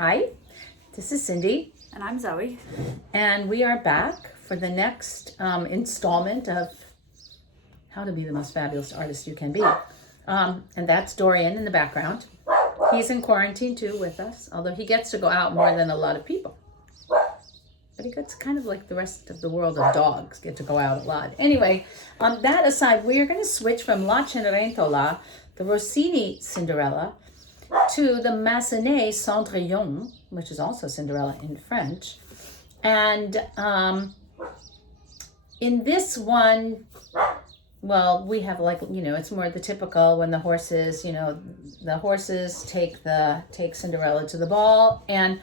Hi, this is Cindy. And I'm Zoe. And we are back for the next installment of How to Be the Most Fabulous Artist You Can Be. And that's Dorian in the background. He's in quarantine too with us, although he gets to go out more than a lot of people. But he gets kind of like the rest of the world of dogs get to go out a lot. Anyway, that aside, we are going to switch from La Cenerentola, the Rossini Cinderella, to the Massenet Cendrillon, which is also Cinderella in French. And in this one, well, we have it's more the typical when the horses, the horses take Cinderella to the ball. And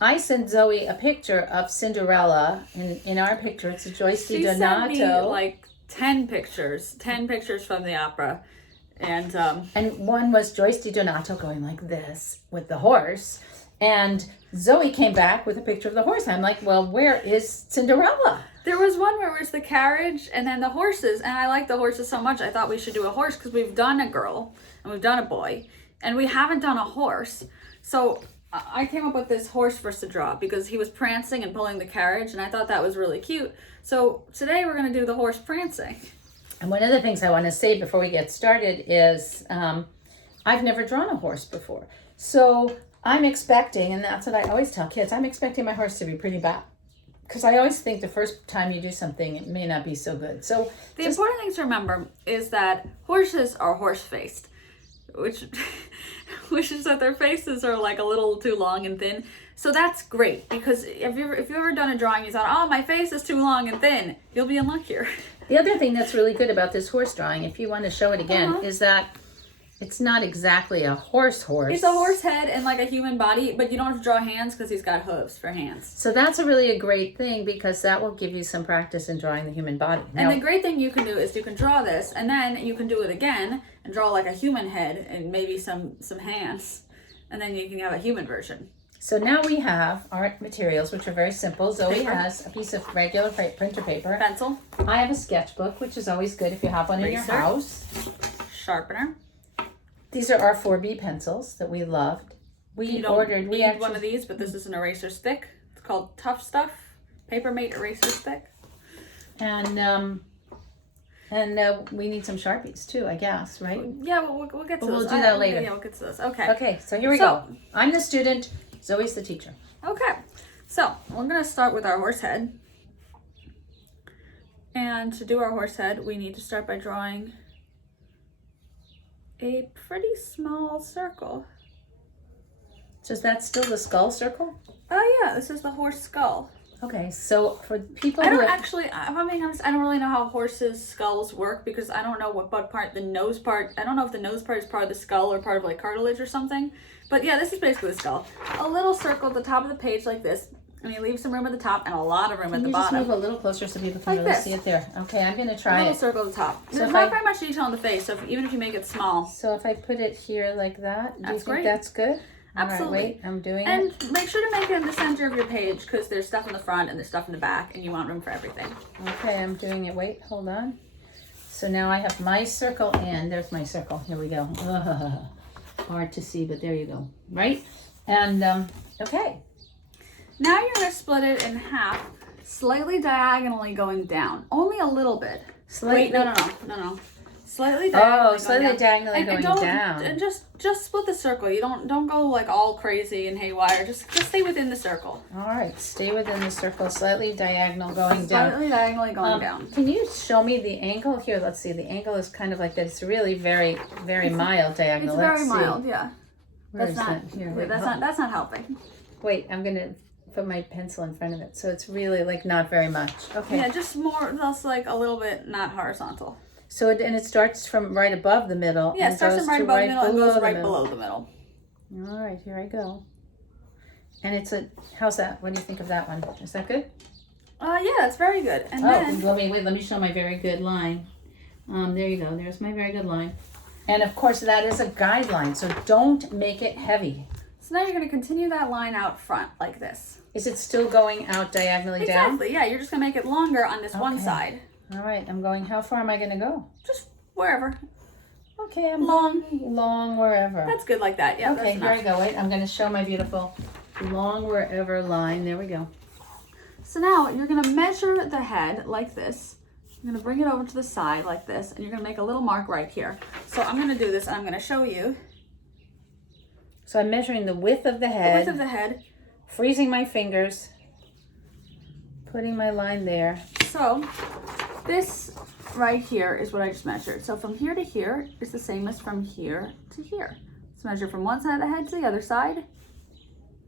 I sent Zoe a picture of Cinderella. In our picture, it's a Joyce She Donato. sent me like 10 pictures from the opera. And one was Joyce Donato going like this with the horse. And Zoe came back with a picture of the horse. I'm like, well, where is Cinderella? There was one where it was the carriage and then the horses. And I like the horses so much, I thought we should do a horse because we've done a girl and we've done a boy. And we haven't done a horse. So I came up with this horse for us to draw because he was prancing and pulling the carriage. And I thought that was really cute. So today we're going to do the horse prancing. And one of the things I want to say before we get started is I've never drawn a horse before. So I'm expecting, and that's what I always tell kids, I'm expecting my horse to be pretty bad. Because I always think the first time you do something, it may not be so good. So the important thing to remember is that horses are horse-faced, which is that their faces are like a little too long and thin. So that's great because if you've ever done a drawing, you thought, oh, my face is too long and thin, you'll be in luck here. The other thing that's really good about this horse drawing, if you want to show it again, is that it's not exactly a horse. It's a horse head and like a human body, but you don't have to draw hands because he's got hooves for hands. So that's a great thing because that will give you some practice in drawing the human body. And the great thing you can do is you can draw this and then you can do it again and draw like a human head and maybe some hands. And then you can have a human version. So now we have our materials, which are very simple. Zoe has a piece of regular printer paper. Pencil. I have a sketchbook, which is always good if you have one in your house. Sharpener. These are our 4B pencils that we loved. We need one of these, but this is an eraser stick. It's called Tough Stuff. Papermate eraser stick. And we need some Sharpies too, I guess, right? Yeah, we'll get to those. We'll do that later. Yeah, we'll get to those. Okay. Okay, so here we go. I'm the student. Zoe's the teacher. Okay, so we're going to start with our horse head. And to do our horse head, we need to start by drawing a pretty small circle. So is that still the skull circle? Oh yeah, this is the horse skull. Okay, so for people I don't really know how horses' skulls work because I don't know what part, the nose part, I don't know if the nose part is part of the skull or part of like cartilage or something. But yeah, this is basically the skull. A little circle at the top of the page like this, and you leave some room at the top and a lot of room at the bottom. Can you just move a little closer so people can really see it there? Okay, I'm going to try it. A little circle at the top. So there's not very much detail on the face, so even if you make it small. So if I put it here like that, do you think that's good? Absolutely. All right, wait, I'm doing it. And make sure to make it in the center of your page because there's stuff in the front and there's stuff in the back and you want room for everything. Okay, I'm doing it. Wait, hold on. So now I have my circle and there's my circle. Here we go. Hard to see, but there you go. Right? And, okay. Now you're going to split it in half, slightly diagonally going down. Only a little bit. Slightly. Wait, no. Slightly diagonally diagonally going down. And just split the circle. You don't go like all crazy and haywire. Just stay within the circle. All right, stay within the circle. Slightly diagonal going down. Slightly diagonally going down. Can you show me the angle here? Let's see. The angle is kind of like that. It's really very, very mild diagonal. It's very mild, yeah. That's not helping. Wait, I'm gonna put my pencil in front of it. So it's really like not very much. Okay. Yeah, just like a little bit not horizontal. So it starts from right above the middle. Yeah, it starts from right above the middle and goes right below the middle. All right, here I go. And how's that? What do you think of that one? Is that good? Yeah, that's very good. And then let me show my very good line. There you go. There's my very good line. And of course that is a guideline, so don't make it heavy. So now you're going to continue that line out front like this. Is it still going out diagonally down? Exactly, yeah. You're just going to make it longer on this one side. All right, I'm going, how far am I going to go? Just wherever. Okay, I'm long wherever. That's good like that, yeah. Okay, here I go. Wait, I'm going to show my beautiful long wherever line. There we go. So now you're gonna measure the head like this. You're gonna bring it over to the side like this, and you're gonna make a little mark right here. So I'm gonna do this, and I'm gonna show you. So I'm measuring the width of the head. The width of the head. Freezing my fingers. Putting my line there. So this right here is what I just measured. So from here to here is the same as from here to here. Let's measure from one side of the head to the other side,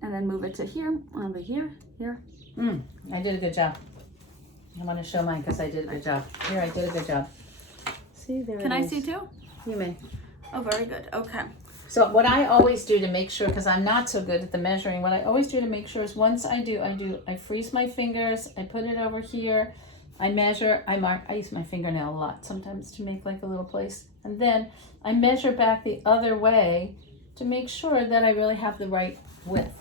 and then move it to here, over here, here. I did a good job. I want to show mine because I did a good job. Here, I did a good job. See, there it is. Can I see too? You may. Oh, very good. Okay. So what I always do to make sure, because I'm not so good at the measuring, what I always do to make sure is once I freeze my fingers, I put it over here, I measure, I mark, I use my fingernail a lot sometimes to make like a little place. And then I measure back the other way to make sure that I really have the right width.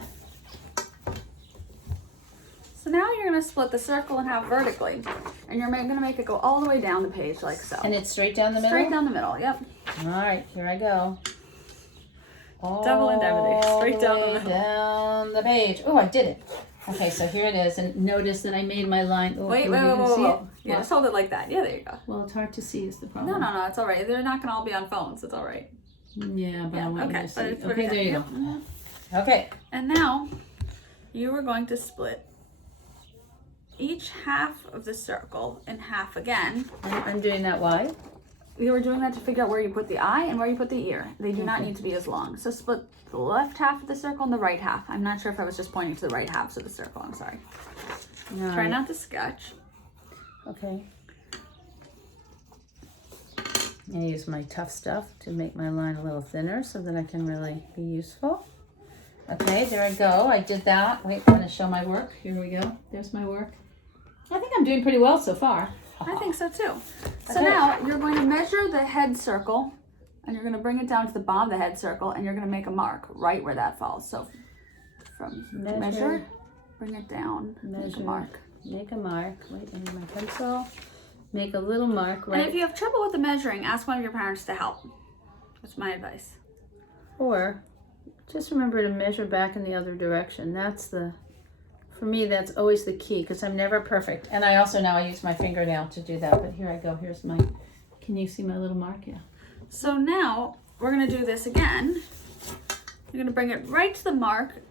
So now you're going to split the circle in half vertically, and you're going to make it go all the way down the page like so. And it's straight down the middle? Straight down the middle, yep. All right, here I go. Double indemnity, straight down the middle. Down the page. Oh, I did it. Okay, so here it is, and notice that I made my line. Oh, wait. Yeah, just hold it like that. Yeah, there you go. Well, it's hard to see is the problem. No, it's all right. They're not going to all be on phones. It's all right. Yeah, but I want you to see. Okay, Okay, there you go. Okay. And now you are going to split each half of the circle in half again. I'm doing that wide. You were doing that to figure out where you put the eye and where you put the ear. They do not need to be as long. So split the left half of the circle and the right half. I'm not sure if I was just pointing to the right halves of the circle. I'm sorry. Try not to sketch. Okay. I use my tough stuff to make my line a little thinner so that I can really be useful. Okay, there I go. I did that. Wait, I'm going to show my work. Here we go. There's my work. I think I'm doing pretty well so far. I think so too. So Okay. now you're going to measure the head circle, and you're going to bring it down to the bottom of the head circle, and you're going to make a mark right where that falls. So from measure, bring it down, make a mark. Make a mark. Wait, I need my pencil. Make a little mark right. And if you have trouble with the measuring, ask one of your parents to help. That's my advice. Or just remember to measure back in the other direction. For me, that's always the key because I'm never perfect. And I also now I use my fingernail to do that. But here I go. Here's my, can you see my little mark? Yeah. So now we're going to do this again. You're going to bring it right to the mark.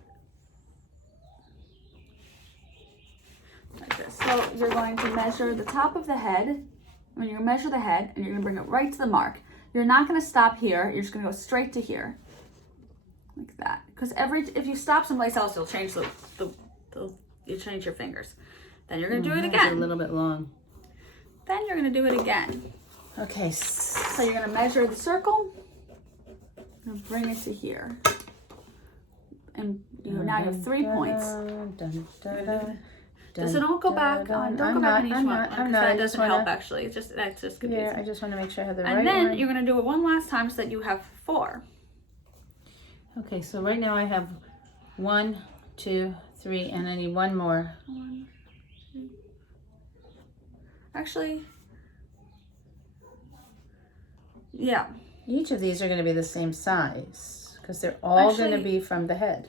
Like this. So you're going to measure the top of the head. When you're going to measure the head, and you're going to bring it right to the mark. You're not going to stop here. You're just going to go straight to here. Like that. Because if you stop someplace else, you'll change you change your fingers. Then you're going to do it again. A little bit long. Then you're going to do it again. Okay. So you're going to measure the circle and bring it to here. And now you have 3 points. So don't go back on. Don't go back on each one. That doesn't help actually. That's just confusing. Yeah, I just want to make sure I have the right one. And then you're going to do it one last time so that you have 4. Okay, so right now I have 1, 2, 3, and I need one more. 1, 2. Actually, yeah. Each of these are going to be the same size because they're all going to be from the head.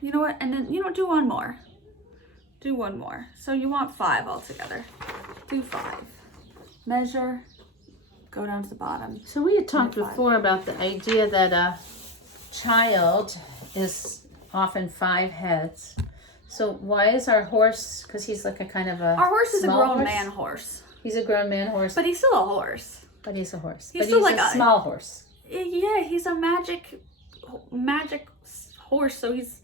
You know what? And then, do one more. Do one more. So you want 5 altogether. Do 5. Measure. Go down to the bottom. So we had talked before about the idea that a child is often 5 heads. So why is our horse, because he's like a kind of a Our horse is a grown horse? man horse. He's a grown man horse. But he's still a horse. But he's a horse. He's but still he's like a small horse. Yeah, he's a magic horse. So he's,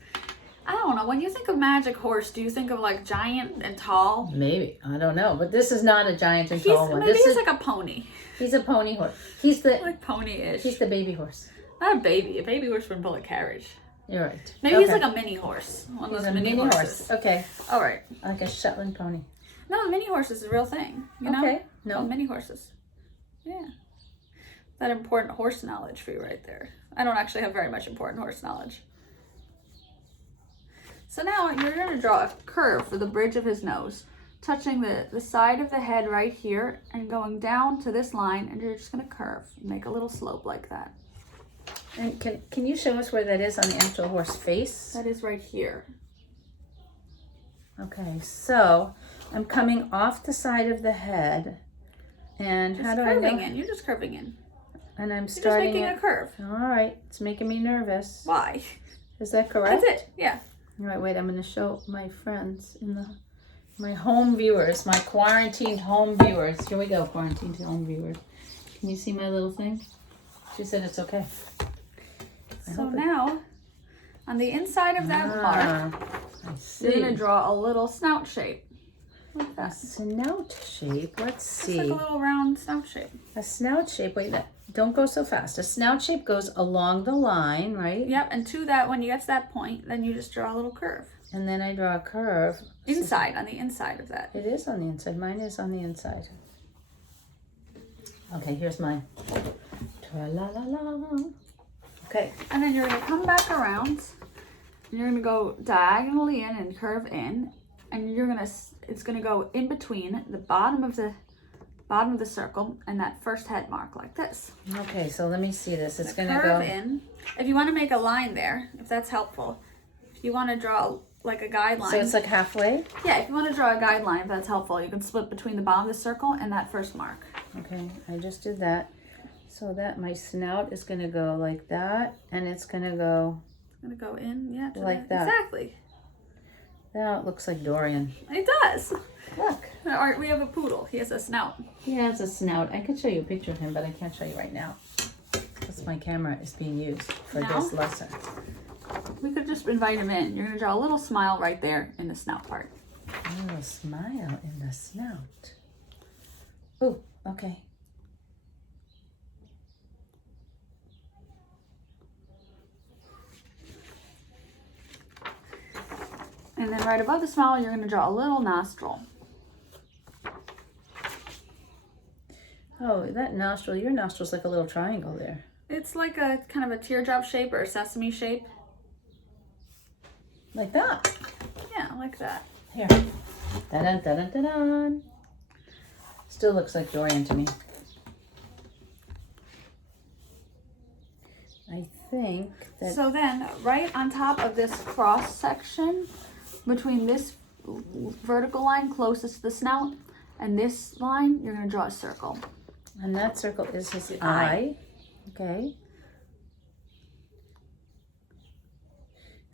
I don't know. When you think of magic horse, do you think of like giant and tall? Maybe. I don't know. But this is not a giant and tall one. Maybe he's like a pony. He's a pony horse. He's the like pony-ish. He's the baby horse. Not a baby. A baby horse wouldn't pull a carriage. You're right. Maybe he's like a mini horse. One of those mini horses. Horse. Okay. All right. Like a Shetland pony. No, the mini horse is a real thing. You know? Okay. No. Mini horses. Yeah. That important horse knowledge for you right there. I don't actually have very much important horse knowledge. So now you're going to draw a curve for the bridge of his nose, touching the side of the head right here and going down to this line, and you're just going to curve. Make a little slope like that. And can you show us where that is on the actual horse face? That is right here. Okay, so I'm coming off the side of the head, and Just how do I curving know? in. You're just curving in. And I'm You're just starting making it. a curve. All right, it's making me nervous. Why? Is that correct? That's it. Yeah. All right, wait. I'm going to show my friends my home viewers, my quarantined home viewers. Here we go, quarantined home viewers. Can you see my little thing? She said it's okay. So now, on the inside of that mark, I see. you're going to draw a little snout shape. Like A that. snout shape. Let's see. It's like a little round snout shape. A snout shape. Wait, don't go so fast. A snout shape goes along the line, right? Yep, and to that, when you get to that point, then you just draw a little curve. And then I draw a curve. Inside, on the inside of that. It is on the inside. Mine is on the inside. Okay, here's mine. Tra-la-la-la. Okay. And then you're going to come back around, and you're going to go diagonally in and curve in, and it's going to go in between the bottom of the circle and that first head mark like this. Okay, so let me see this. It's going to curve go in. If you want to make a line there, if that's helpful. If you want to draw like a guideline. So it's like halfway? Yeah, if you want to draw a guideline, if that's helpful, you can split between the bottom of the circle and that first mark. Okay, I just did that. So that my snout is going to go like that, and it's going to go It's going to go in, yeah. like that. Exactly. Now it looks like Dorian. It does. Look. Or we have a poodle. He has a snout. He has a snout. I could show you a picture of him, but I can't show you right now. Because my camera is being used for this lesson. We could just invite him in. You're going to draw a little smile right there in the snout part. A little smile in the snout. Oh, okay. And then right above the smile, you're going to draw a little nostril. Oh, that nostril, your nostril's like a little triangle there. It's like a kind of a teardrop shape or a sesame shape. Like that. Yeah, like that. Here. Da-dun, da-dun, da-dun. Still looks like Dorian to me. I think that... So then, right on top of this cross section, between this vertical line closest to the snout and this line, you're going to draw a circle. And that circle is his eye. Okay.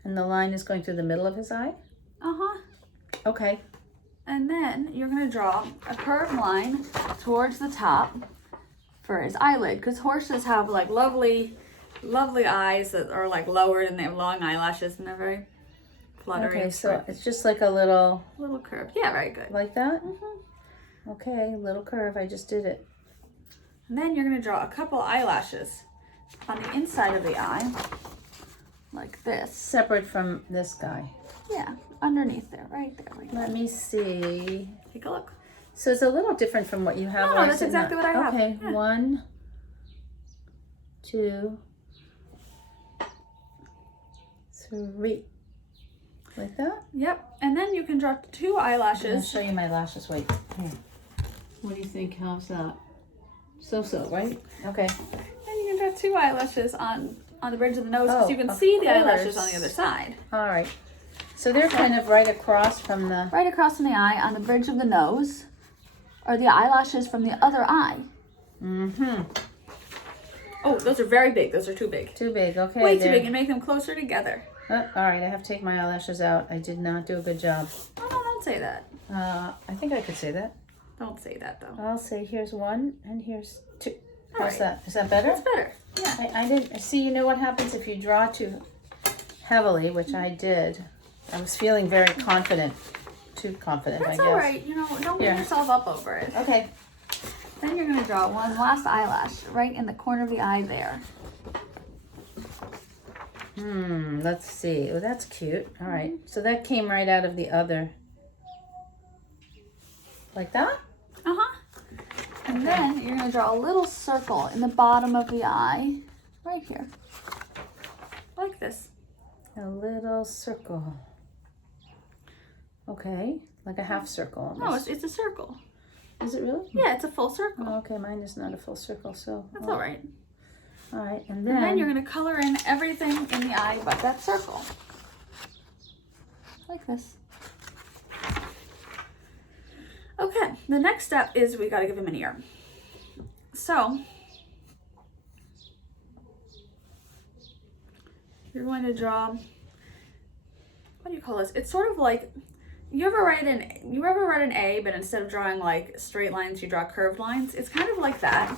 And the line is going through the middle of his eye? Uh-huh. Okay. And then you're going to draw a curved line towards the top for his eyelid. Because horses have like lovely eyes that are like lowered and they have long eyelashes and they're very fluttery. Okay, so it's just like a little... Little curve. Yeah, very good. Like that? Mm-hmm. Okay, little curve. I just did it. And then you're going to draw a couple eyelashes on the inside of the eye. Like this. Separate from this guy. Yeah, underneath there, right there. Right there. Let me see. Take a look. So it's a little different from what you have. No, or that's is it exactly not? what I have. Okay, Yeah. 1, 2, 3. Like that? Yep, and then you can draw 2 I'll eyelashes. show you my lashes. Wait. Here. What do you think? How's that? So, right? Okay. And you can draw 2 eyelashes on the bridge of the nose because Oh, you can of see the eyelashes course. on the other side. All right. So they're kind of right across from the... Right across from the eye on the bridge of the nose are the eyelashes from the other eye. Mm-hmm. Oh, those are very big. Those are too big. Too big. Okay. Way too they're- big and make them closer together. Oh, all right. I have to take my eyelashes out. I did not do a good job. Oh, no, don't say that. I think I could say that. Don't say that, though. I'll say here's 1 and here's 2. All How's right. that? Is that better? That's better. Yeah. I didn't see. You know what happens if you draw too heavily, which I did. I was feeling very confident. Too confident, That's I guess. all right. You know, don't beat Yeah. yourself up over it. Okay. Then you're going to draw one last eyelash right in the corner of the eye there. Let's see. Oh, that's cute. All right. So that came right out of the other. Like that? Uh-huh. And then you're going to draw a little circle in the bottom of the eye right here. Like this. A little circle. Okay. Like a half circle No, almost. it's a circle. Is it really? Yeah, it's a full circle. Oh, okay. Mine is not a full circle, so. That's all right. All right, and And then then you're going to color in everything in the eye but that circle. Like this. Okay, the next step is we got to give him an ear. So, you're going to draw, what do you call this? It's sort of like, you ever write an A, but instead of drawing like straight lines, you draw curved lines? It's kind of like that.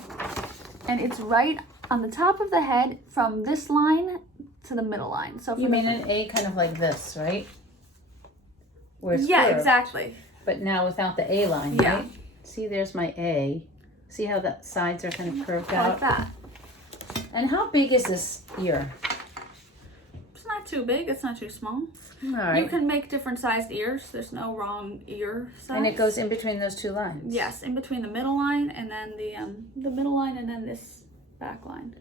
And it's right on the top of the head from this line to the middle line. So you mean an A kind of like this, right? Where it's yeah, curved, exactly. but now without the A line, Yeah. right? See, there's my A. See how the sides are kind of curved out? Like that. And how big is this ear? It's not too big. It's not too small. All right. You can make different sized ears. There's no wrong ear size. And it goes in between those two lines. Yes, in between the middle line and then the middle line and then this back line.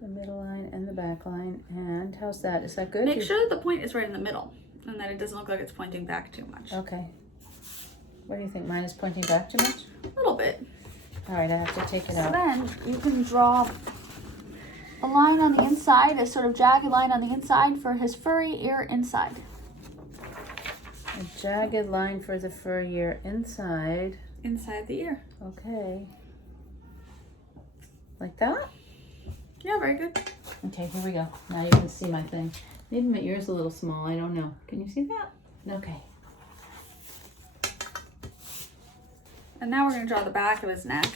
The middle line and the back line. And how's that? Is that good? Make sure that the point is right in the middle and that it doesn't look like it's pointing back too much. Okay. What do you think? Mine is pointing back too much? A little bit. All right, I have to take it So out. then you can draw a line on the inside, a sort of jagged line on the inside for his furry ear inside. A jagged line for the fur ear inside. Inside the ear. Okay. Like that? Yeah, very good. Okay, here we go. Now you can see my thing. Maybe my ear's a little small. I don't know. Can you see that? Okay. And now we're going to draw the back of his neck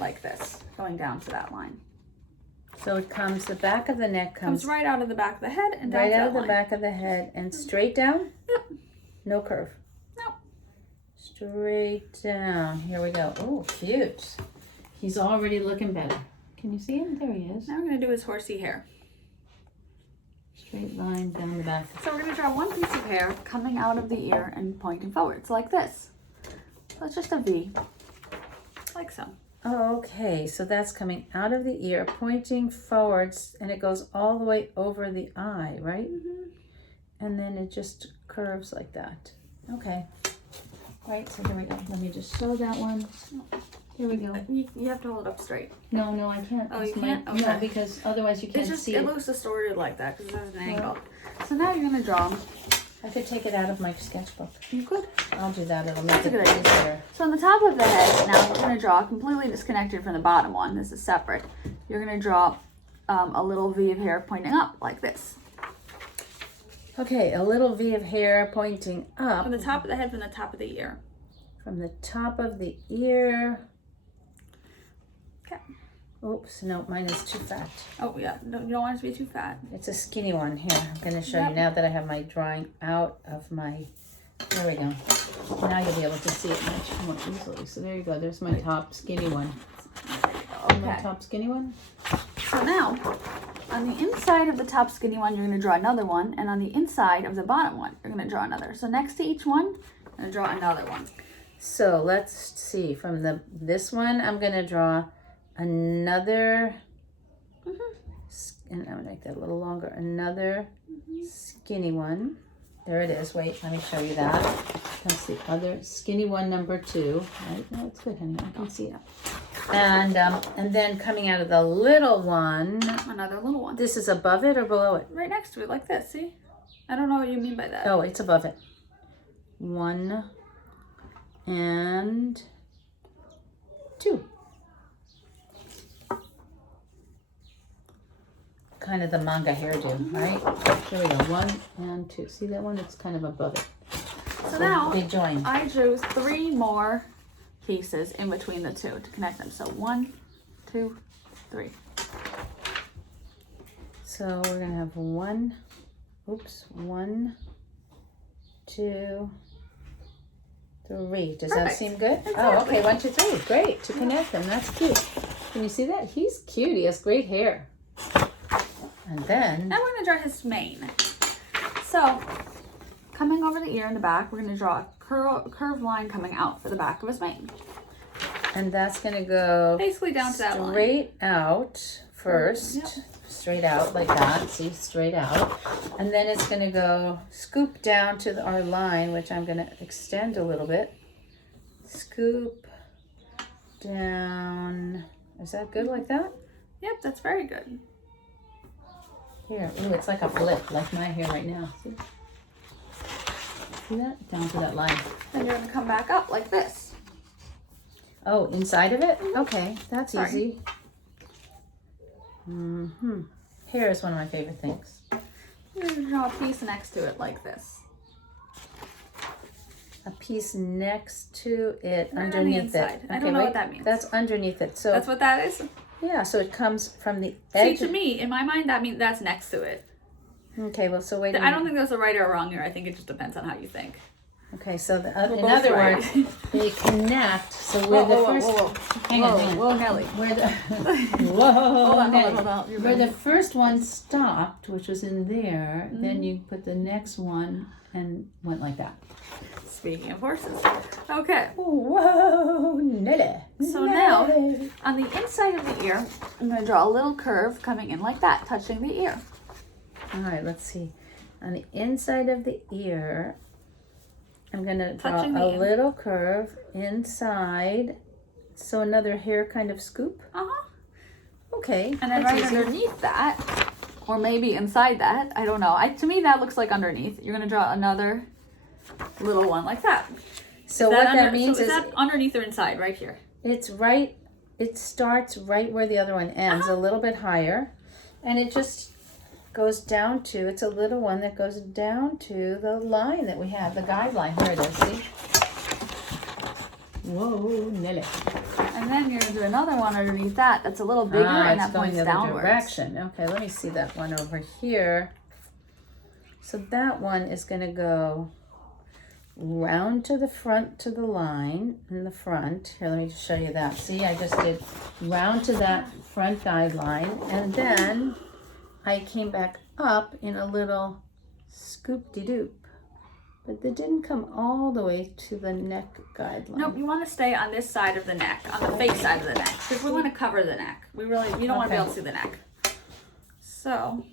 like this, going down to that line. So it comes, the back of the neck Comes comes right out of the back of the head and down right to out that of the line. back of the head and straight down? Yep. No curve. Nope. Straight down. Here we go. Oh, cute. He's already looking better. Can you see him? There he is. Now we're going to do his horsey hair. Straight line down the back. So we're going to draw one piece of hair coming out of the ear and pointing forward. So like this. So it's just a V. Like so. Okay, so that's coming out of the ear, pointing forwards, and it goes all the way over the eye, right? Mm-hmm. And then it just curves like that. Okay. Right, so here we go. Let me just show that one. Here we go. You have to hold it up straight. No, I can't. Oh, It's you can't? No, Okay. because otherwise you can't see It it. looks distorted like that because it has an Yeah. angle. So now you're going to draw. I could take it out of my sketchbook. You could. I'll do that. It'll make That's a it good idea. easier. So on the top of the head, now you're going to draw completely disconnected from the bottom one. This is separate. You're going to draw a little V of hair pointing up like this. Okay, a little V of hair pointing up. From the top of the head, from the top of the ear. From the top of the ear. Okay. Oops, no, mine is too fat. Oh, yeah. No, you don't want it to be too fat. It's a skinny one. Here, I'm going to show Yep. you now that I have my drawing out of my... There we go. Now you'll be able to see it much more easily. So there you go. There's my top skinny one. My Okay. top skinny one. So now, on the inside of the top skinny one, you're going to draw another one. And on the inside of the bottom one, you're going to draw another. So next to each one, you're going to draw another one. So let's see. From this one, I'm going to draw another... And I'm going to make that a little longer. Another skinny one. There it is. Wait, let me show you that. That's the other skinny one, number 2. Right? No, it's good, honey. I can see it. And then coming out of the little one, Another little one. this is above it or below it? Right next to it, like this, see? I don't know what you mean by that. Oh, it's above it. 1 and 2. Kind of the manga hairdo, right? Here we go. 1 and 2. See that one? It's kind of above it. So now, they join. I drew 3 more pieces in between the two to connect them. So 1, 2, 3. So we're gonna have 1, 2, 3. Does that Perfect. seem good? Exactly. Oh, okay. 1, 2, 3. Great to connect them. That's cute. Can you see that? He's cute. He has great hair. And then Now we're going to draw his mane. So, coming over the ear in the back, we're going to draw a curved line coming out for the back of his mane. and that's gonna go Basically down to that line. straight out first. Yep. Straight out like that. See, straight out. And then it's gonna go scoop down to our line, which I'm gonna extend a little bit. Scoop down. Is that good like that? Yep, that's very good. Here, ooh, it's like a flip, like my hair right now. See? See that? Down to that line. Then you're gonna come back up like this. Oh, inside of it? Okay, that's Sorry. easy. Hair is one of my favorite things. You're gonna draw a piece next to it like this. A piece next to it, Right on the underneath it. inside. I don't know what that means. That's underneath it. So That's what that is? yeah, so it comes from the See, edge. to me, in my mind, that means that's next to it. Okay, well, so wait a I minute. don't think there's a right or wrong here. I think it just depends on how you think. Okay, so We're in both other right. words, they connect. So we're the first. Hang on, hang on. Whoa, Nelly. Where the whoa, Hold on. You're where ready. the first one stopped, which was in there, then you put the next one and went like that. Speaking of horses. Okay, Whoa, Nelly. so now on the inside of the ear, I'm going to draw a little curve coming in like that, touching the ear. All right, let's see. On the inside of the ear, I'm going to draw Touching the a ear. little curve inside. So another hair kind of scoop. Uh-huh. Okay. And then that's right easy. underneath that, or maybe inside that, I don't know. To me, that looks like underneath. You're going to draw another little one like that. So what that means so is that underneath or inside, right here? it's right, it starts right where the other one ends, a little bit higher. And it just goes down to, it's a little one that goes down to the line that we have, the guideline. Here it is, see? Whoa, Nelly. And then you're going to do another one underneath that. That's a little bigger and it's that going points the other downwards. direction. Okay, let me see that one over here. So that one is going to go round to the front to the line in the front. Here, let me just show you that. See, I just did round to that front guideline, and then I came back up in a little scoop-de-doop. But they didn't come all the way to the neck guideline. Nope, you want to stay on this side of the neck, on the face side of the neck, because we want to cover the neck. You don't want to be able to see the neck. So,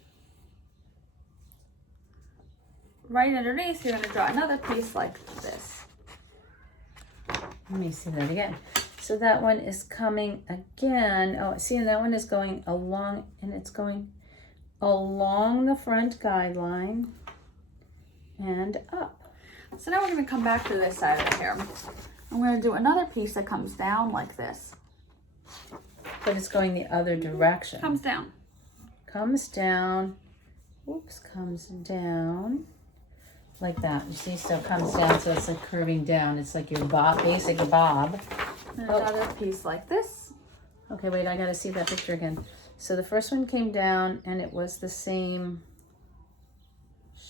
right underneath, you're going to draw another piece like this. Let me see that again. So that one is coming again. Oh, see, and that one is going along, and it's going along the front guideline and up. So now we're going to come back to this side of the hair. I'm going to do another piece that comes down like this. But it's going the other direction. Comes down. Comes down. Whoops, comes down. Like that. You see, so it comes down, so it's like curving down. It's like your bob, basic bob. And another piece like this. Okay, wait, I gotta see that picture again. So the first one came down and it was the same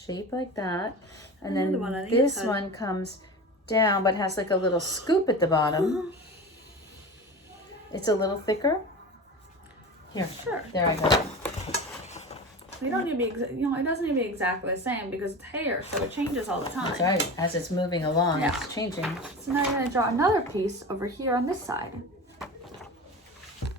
shape like that. And then Another one on the this inside. one comes down but has like a little scoop at the bottom. It's a little thicker. Here, Sure. there I go. We don't need to be, it doesn't need to be exactly the same because it's hair, so it changes all the time. That's right. As it's moving along, Yeah. it's changing. So now you're going to draw another piece over here on this side.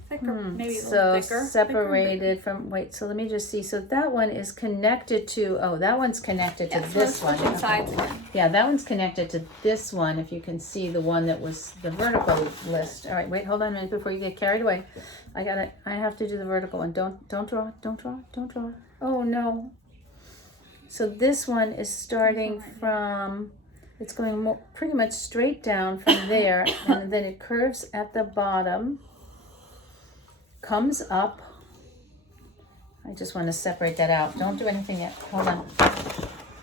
Thicker, maybe a little So thicker. separated from, wait, so let me just see. So that one is connected to, oh, that one's connected to this one. Switching Okay. sides again. Yeah, that one's connected to this one, if you can see the one that was the vertical list. All right, wait, hold on a minute before you get carried away. I have to do the vertical one. Don't draw. Oh no. So this one is starting from, it's going pretty much straight down from there, and then it curves at the bottom, comes up. I just want to separate that out. Don't do anything yet. Hold on.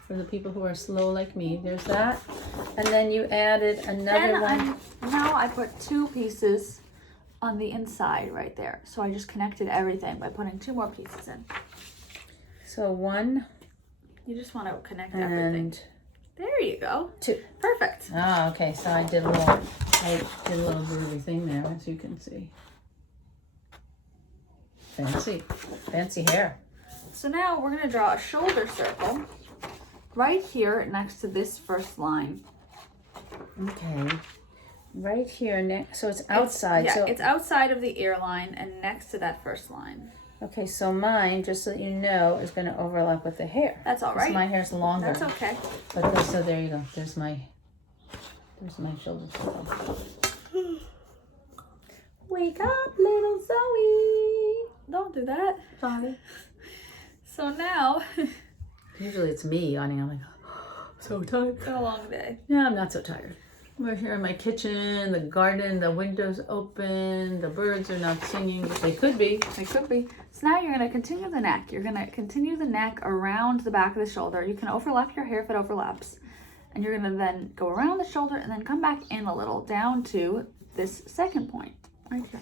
For the people who are slow like me, there's that. And then you added another one. Now I put two pieces on the inside right there. So I just connected everything by putting two more pieces in. So one You just want to connect everything. and There you go. two. Perfect. Ah, okay. So I did a little groovy thing there, as you can see. Fancy hair. So now we're going to draw a shoulder circle right here next to this first line. Okay. Right here next, so it's outside. It's outside of the ear line and next to that first line. Okay, so mine, just so that you know, is going to overlap with the hair. That's all 'Cause right. my hair's longer. That's okay. But so there you go. There's my shoulder circle. Wake up, little Zoe. don't do that. Sorry. So now, Usually it's me yawning. I'm like, so tired. it's been a long day. Yeah, I'm not so tired. We're here in my kitchen, the garden, the window's open, the birds are not singing, but they could be. They could be. So now you're going to continue the neck. You're going to continue the neck around the back of the shoulder. You can overlap your hair if it overlaps. And you're going to then go around the shoulder and then come back in a little down to this second point right here.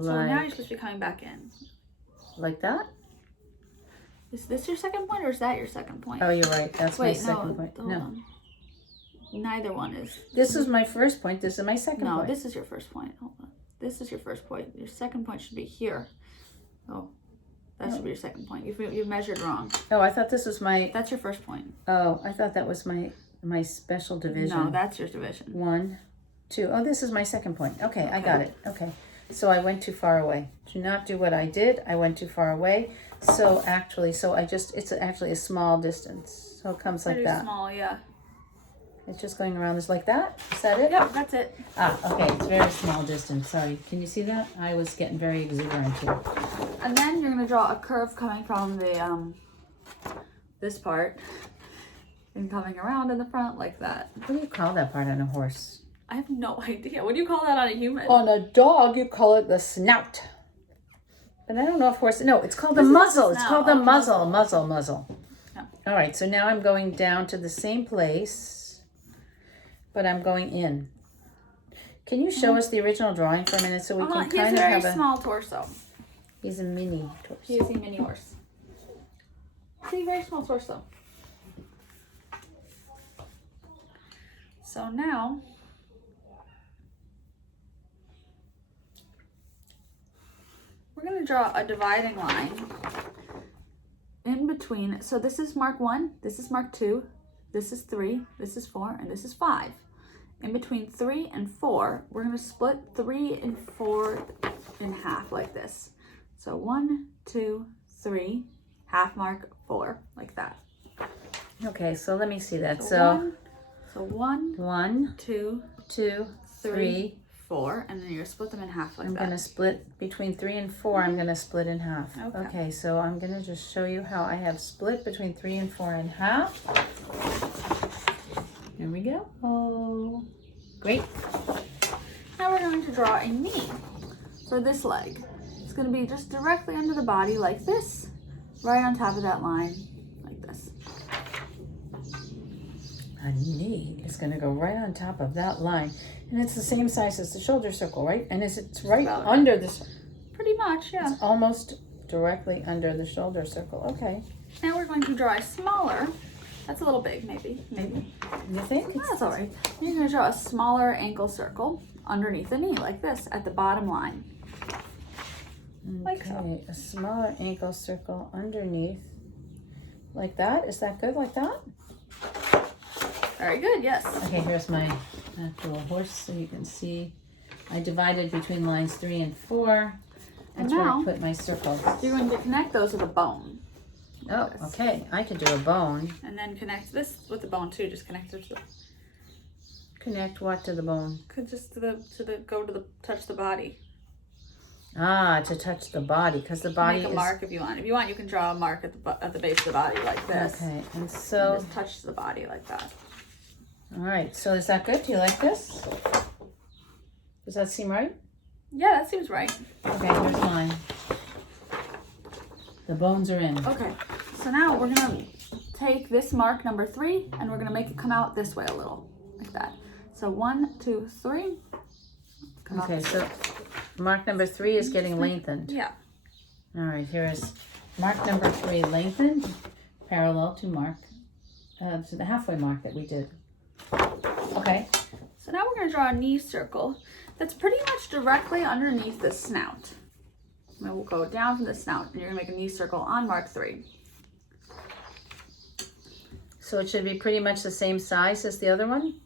So now you're supposed to be coming back in. Like that? Is this your second point or is that your second point? Oh, you're right. That's my second point. Hold on. Neither one is. This is my first point. This is my second point. No, this is your first point. Hold on. This is your first point. Your second point should be here. Oh, that should be your second point. You've measured wrong. Oh, I thought this was my... That's your first point. Oh, I thought that was my special division. No, that's your division. 1, 2. Oh, this is my second point. Okay, I got it. Okay. So I went too far away. To not do what I did, I went too far away. So actually, it's actually a small distance. So it comes like that. Small, yeah. It's just going around this like that. Is that it? Yep, that's it. Ah, okay. It's very small distance. Sorry. Can you see that? I was getting very exuberant here. And then you're going to draw a curve coming from the this part and coming around in the front like that. What do you call that part on a horse? I have no idea. What do you call that on a human? On a dog, you call it the snout. But I don't know if horse... No, it's called the muzzle. It's called the muzzle. Muzzle. Yeah. All right, so now I'm going down to the same place, but I'm going in. Can you show us the original drawing for a minute so we can kind of have a... He's a very small torso. He's a mini torso. He is a mini horse. See, very small torso. So now... we're going to draw a dividing line in between. So this is mark 1, this is mark 2, this is 3, this is 4, and this is 5. In between 3 and 4, we're going to split 3 and 4 in half like this. So 1, 2, 3, half mark 4, like that. Okay, so let me see that. So 1, 1, 2, 3, 4, and then you're gonna split them in half like I'm that. going to split between 3 and 4. I'm going to split in half. Okay. So I'm going to just show you how I have split between 3 and 4 in half. Here we go. Oh, great. Now we're going to draw a knee for this leg. It's going to be just directly under the body like this, right on top of that line, like this. A knee is going to go right on top of that line. And it's the same size as the shoulder circle, right? And it's right under this. Pretty much, yeah. It's almost directly under the shoulder circle. Okay. Now we're going to draw a smaller. That's a little big, maybe. You think? That's all right. You're going to draw a smaller ankle circle underneath the knee, like this, at the bottom line. Like so. Okay, a smaller ankle circle underneath, like that. Is that good, like that? Very good, yes. Okay, here's my actual horse, so you can see. I divided between lines 3 and 4. That's where I put my circles. You're going to connect those with a bone. Oh, okay. I could do a bone. And then connect this with the bone too. Just connect it to the. Connect what to the bone? Could just touch the body. Ah, to touch the body, because the body Make a mark if you want. If you want, you can draw a mark at the base of the body like this. Okay, and so and just touch the body like that. All right. So is that good? Do you like this? Does that seem right? Yeah, that seems right. Okay, here's mine. The bones are in. Okay, so now we're gonna take this mark number 3 and we're gonna make it come out this way a little, like that. So 1, 2, 3. Okay, so mark number 3 is getting lengthened. Yeah. All right, here is mark number 3 lengthened, parallel to mark, to the halfway mark that we did. Okay. So now we're gonna draw a knee circle that's pretty much directly underneath the snout. And we'll go down from the snout and you're gonna make a knee circle on mark 3. So it should be pretty much the same size as the other one?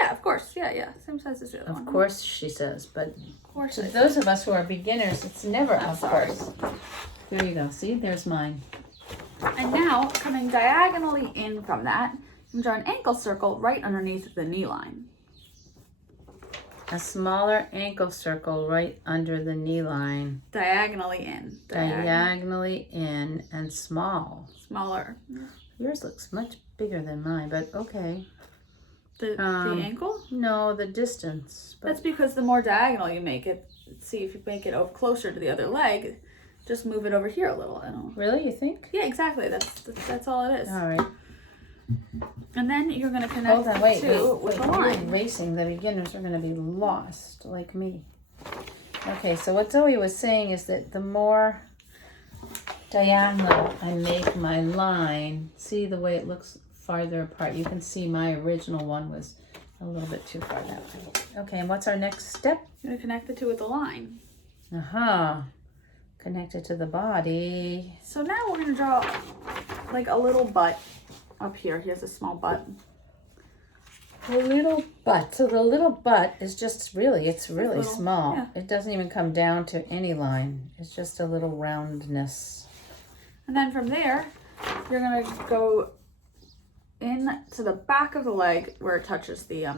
Yeah, of course. Yeah. Same size as the other one. Of course, she says, but Of course. to those of us who are beginners, it's never of course. There you go. See, there's mine. And now, coming diagonally in from that, you can draw an ankle circle right underneath the knee line. a smaller ankle circle right under the knee line. Diagonally in. Diagonally in and small. Smaller. Yours looks much bigger than mine, but okay. The ankle? No, the distance. But That's because the more diagonal you make it, see if you make it over closer to the other leg, just move it over here a little. I don't. Really, you think? Yeah, exactly. That's all it is. All right. And then you're going to connect Hold on, wait. with the line. You're racing. The beginners are going to be lost, like me. Okay, so what Zoe was saying is that the more diagonal I make my line, see the way it looks farther apart. You can see my original one was a little bit too far that way. Okay, and what's our next step? You're going to connect the two with the line. Connected to the body. So now we're going to draw like a little butt up here. He has a small butt. A little butt. So the little butt is just really, it's really little, small. yeah. It doesn't even come down to any line. It's just a little roundness. And then from there, you're going to go in to the back of the leg where it touches the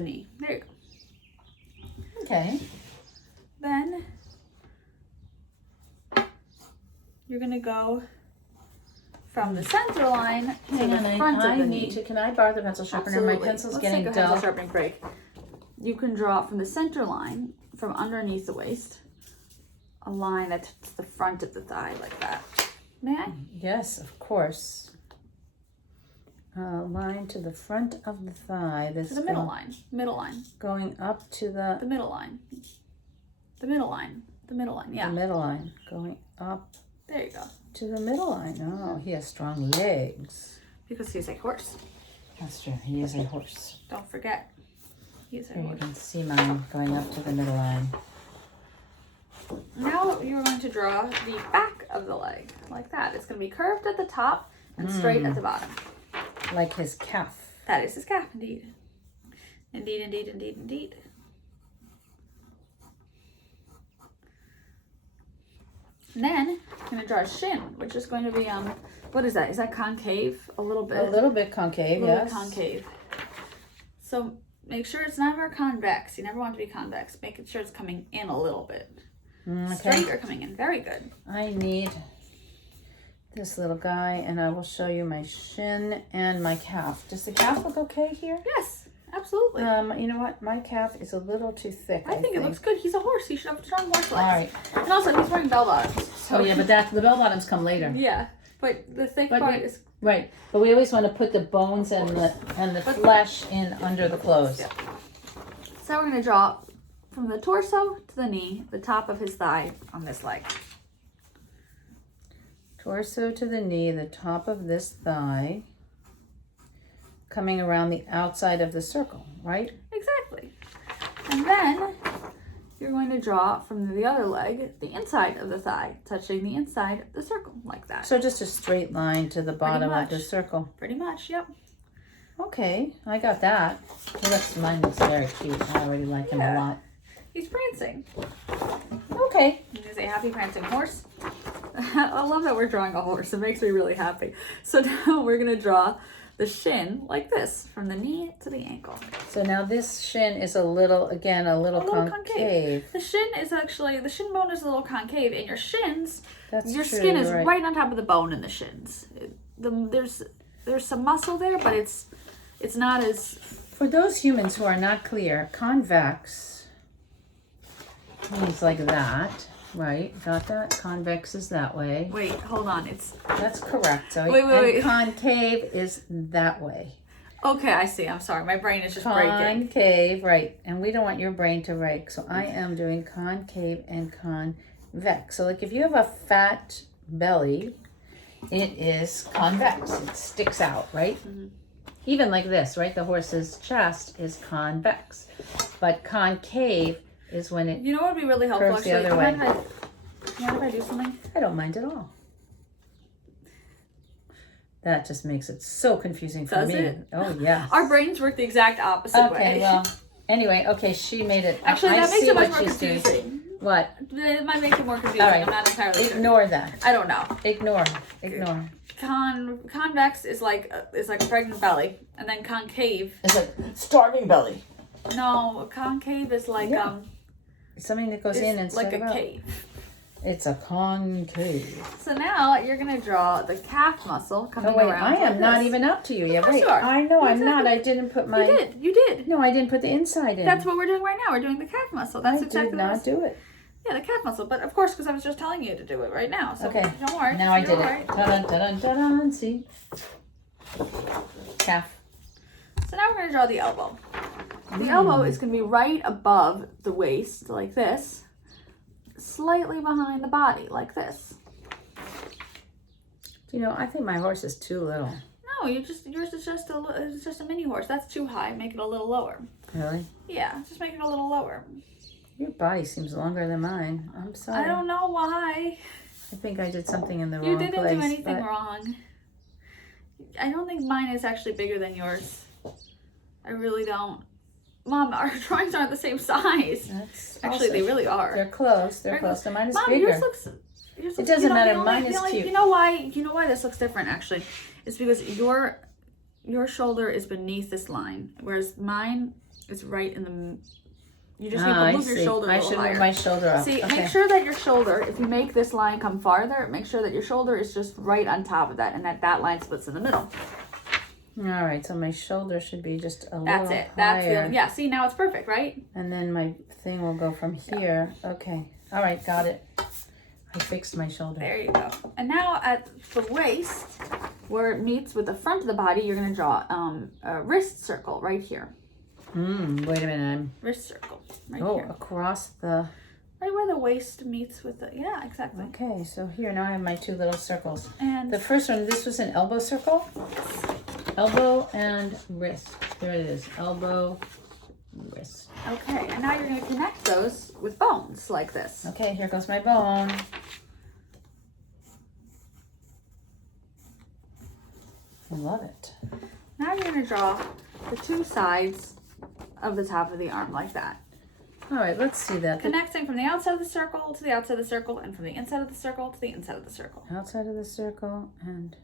knee. There you go. Okay. Then you're going to go from the center line to the front of the knee. Can I borrow the pencil sharpener? Absolutely. My pencil's Let's getting take a dull. pencil sharpening break. You can draw from the center line, from underneath the waist, a line that touches the front of the thigh like that. May I? Yes, of course. Line to the front of the thigh. This To the middle line. Middle line. Going up to the middle line. The middle line. The middle line, yeah. The middle line. Going up There you go. to the middle line. Oh, he has strong legs. Because he's a horse. That's true. He is a horse. Don't forget. He's a Here you horse. can see mine going up to the middle line. Now you're going to draw the back of the leg like that. It's going to be curved at the top and straight at the bottom. Like his calf. That is his calf, indeed. Indeed, indeed, indeed, indeed. And then I'm going to draw a shin, which is going to be, what is that? Is that concave? A little bit. A little bit concave, A little yes. bit concave. So make sure it's never convex. You never want it to be convex. Making sure it's coming in a little bit. Okay. Straight or coming in. Very good. I need this little guy, and I will show you my shin and my calf. Does the calf look okay here? Yes, absolutely. You know what? My calf is a little too thick. I think it looks good. He's a horse. He should have strong horse legs. All right. And also, he's wearing bell bottoms. So Oh yeah, but the bell bottoms come later. yeah, but the thick But part we- is Right, but we always want to put the bones and the flesh in under the clothes. Yeah. So we're going to draw from the torso to the knee, the top of his thigh on this leg. Torso to the knee, the top of this thigh, coming around the outside of the circle, right? Exactly. And then you're going to draw from the other leg, the inside of the thigh, touching the inside of the circle like that. So just a straight line to the bottom of the much. circle. Pretty much, yep. Okay, I got that. Mine looks very cute. I already like him a Yeah. lot. He's prancing. Okay. He's a happy prancing horse. I love that we're drawing a horse. It makes me really happy. So now we're going to draw the shin like this, from the knee to the ankle. So now this shin is a little concave. The shin is actually, the shin bone is a little concave, and your shins, That's your true, skin is right. right on top of the bone in the shins. There's some muscle there, but it's not as... For those humans who are not clear, convex means like that, right? Got that? Convex is that way. Wait, hold on. That's correct, Zoe. Wait. And concave is that way. Okay, I see. I'm sorry. My brain is just breaking. Concave, right. And we don't want your brain to break. So I am doing concave and convex. So like if you have a fat belly, it is convex. It sticks out, right? Mm-hmm. Even like this, right? The horse's chest is convex. But concave is when it... You know what would be really helpful, Curves the actually? other way. You mind if I do something? I don't mind at all. That just makes it so confusing for Does me. it? Oh, yeah. Our brains work the exact opposite way. Okay, well, anyway, okay, she made it. Actually, I that makes see it much what more she's doing. confusing. What? It might make it more confusing. All right. I'm not entirely sure. Ignore that. I don't know. Ignore. Convex is like a pregnant belly, and then concave. It's a starving belly. No, a concave is like Yeah. It's something that goes in it's instead like of a out. cave. It's a concave. So now you're gonna draw the calf muscle coming Oh wait, around. I am like not this. even up to you yet. Of course Wait, you are. I know I'm Exactly. not. I didn't put my. You did. No, I didn't put the inside in. That's what we're doing right now. We're doing the calf muscle. That's I exactly did what not do it. Yeah, the calf muscle. But of course, because I was just telling you to do it right now. So Okay. don't worry. Now I You're did all it. right. Ta-da, ta-da, ta-da. See? Calf. So now we're going to draw the elbow. The elbow is going to be right above the waist, like this, slightly behind the body, like this. You know, I think my horse is too little. No, yours is just a mini horse. That's too high. Make it a little lower. Really? Yeah, just make it a little lower. Your body seems longer than mine. I'm sorry. I don't know why. I think I did something in the wrong You place. didn't do anything but- wrong. I don't think mine is actually bigger than yours. I really don't. Mom, our drawings aren't the same size. That's Actually, also- they really are. They're close. They're Very close. And mine is Mom, bigger. yours looks It doesn't matter. You know Mine why- is cute. You know why this looks different actually? It's because your shoulder is beneath this line, whereas mine is right in the. You just need to move your shoulder a I little should higher. move my shoulder up. See, okay. make sure that your shoulder, if you make this line come farther, make sure that your shoulder is just right on top of that, and that line splits in the middle. All right, so my shoulder should be just a That's little it. That's higher. yeah. See, now it's perfect, right? And then my thing will go from here. Okay. All right, got it. I fixed my shoulder. There you go. And now at the waist, where it meets with the front of the body, you're gonna draw a wrist circle right here. Wait a minute. Wrist circle right Oh, here. across the. Right where the waist meets with the yeah, exactly. Okay, so here now I have my two little circles. And The first one, this was an elbow circle. Elbow and wrist. There it is. Elbow, wrist. okay, and now you're gonna connect those with bones like this. Okay, here goes my bone. I love it. Now you're gonna draw the two sides of the top of the arm like that. All right, let's see that. Connecting from the outside of the circle to the outside of the circle, and from the inside of the circle to the inside of the circle. Outside of the circle and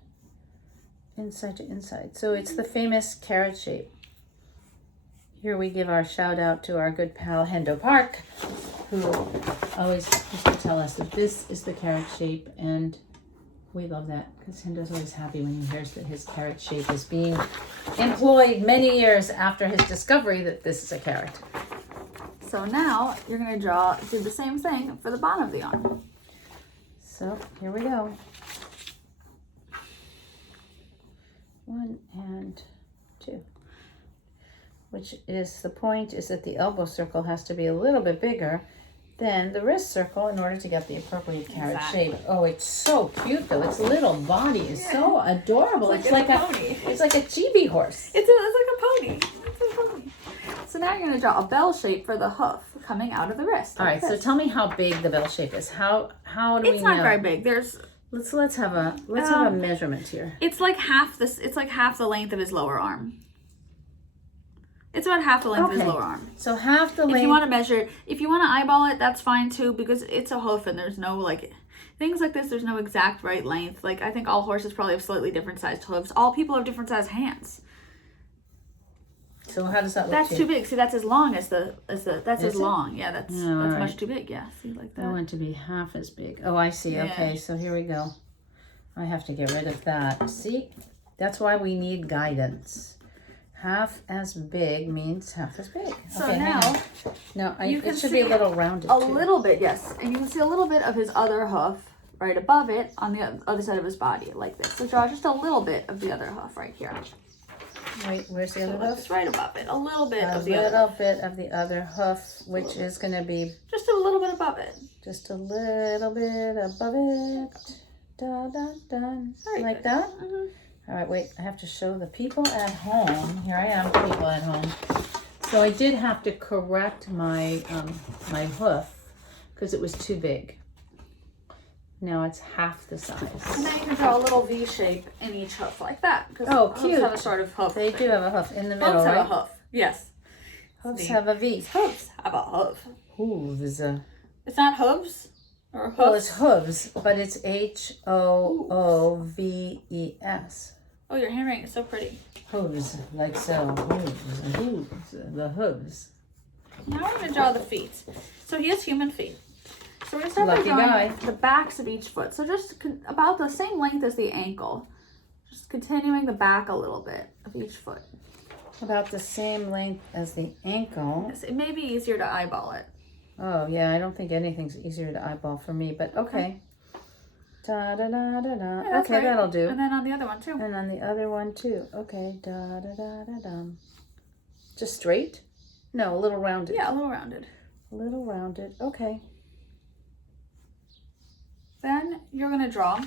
inside to inside. So it's the famous carrot shape. Here we give our shout out to our good pal Hendo Park, who always used to tell us that this is the carrot shape, and we love that because Hendo's always happy when he hears that his carrot shape is being employed many years after his discovery that this is a carrot. So now you're gonna do the same thing for the bottom of the arm. So here we go. 1 and 2. Which is, the point is that the elbow circle has to be a little bit bigger than the wrist circle in order to get the appropriate carrot Exactly. shape. Oh, it's so cute though. Its little body is so adorable. It's like a pony. It's like a chibi horse. It's like a pony. It's a pony. So now you're gonna draw a bell shape for the hoof coming out of the wrist. All right, so tell me how big the bell shape is. How do we know? It's not very big. Let's have a measurement here. It's like half this. It's like half the length of his lower arm. It's about half the length of his lower arm. So half the length. If you want to measure, if you want to eyeball it, that's fine too, because it's a hoof and there's no things like this. There's no exact right length. Like I think all horses probably have slightly different sized hooves. All people have different sized hands. So how does that look? That's too big. See, that's as long as that's Is as it? long. Yeah, that's right. much too big. Yeah, see like I that. want to be half as big. Oh, I see. Yeah. Okay, so here we go. I have to get rid of that. See, that's why we need guidance. Half as big means half as big. So okay, now hang on. No, you it can should be a see little rounded. a too. little bit, yes, and you can see a little bit of his other hoof right above it on the other side of his body, like this. So draw just a little bit of the other hoof right here. Wait, where's the other hoof? Just right above it, a little bit A of the other. little bit of the other hoof, which is going to be Just a little bit above it. just a little bit above it. Da, da, da. Very Like good. that? Mhm. All right, wait, I have to show the people at home. Here I am, people at home. So I did have to correct my my hoof because it was too big. Now it's half the size. And then you can draw a little V shape in each hoof like that. 'Cause Oh, hooves cute. have a sort of hoof. They do have a hoof in the middle, Hooves right? have a hoof. Yes. Hoofs See. have a V. Hooves have a hoof. Hooves. It's not hooves or hoofs. Well, it's hooves, but it's Hooves. Oh, your handwriting is so pretty. Hooves, like so. Hooves, the hooves. Now we're going to draw the feet. So he has human feet. So we're going to start by Lucky drawing guy. the backs of each foot. So just about the same length as the ankle. Just continuing the back a little bit of each foot. About the same length as the ankle. Yes, it may be easier to eyeball it. Oh, yeah, I don't think anything's easier to eyeball for me, but okay. Da da da da da. Yeah, okay, right. that'll do. And then on the other one too. And on the other one too. Okay, da da da da da. Just straight? No, a little rounded. Yeah, a little rounded. A little rounded. Okay. Then you're going to draw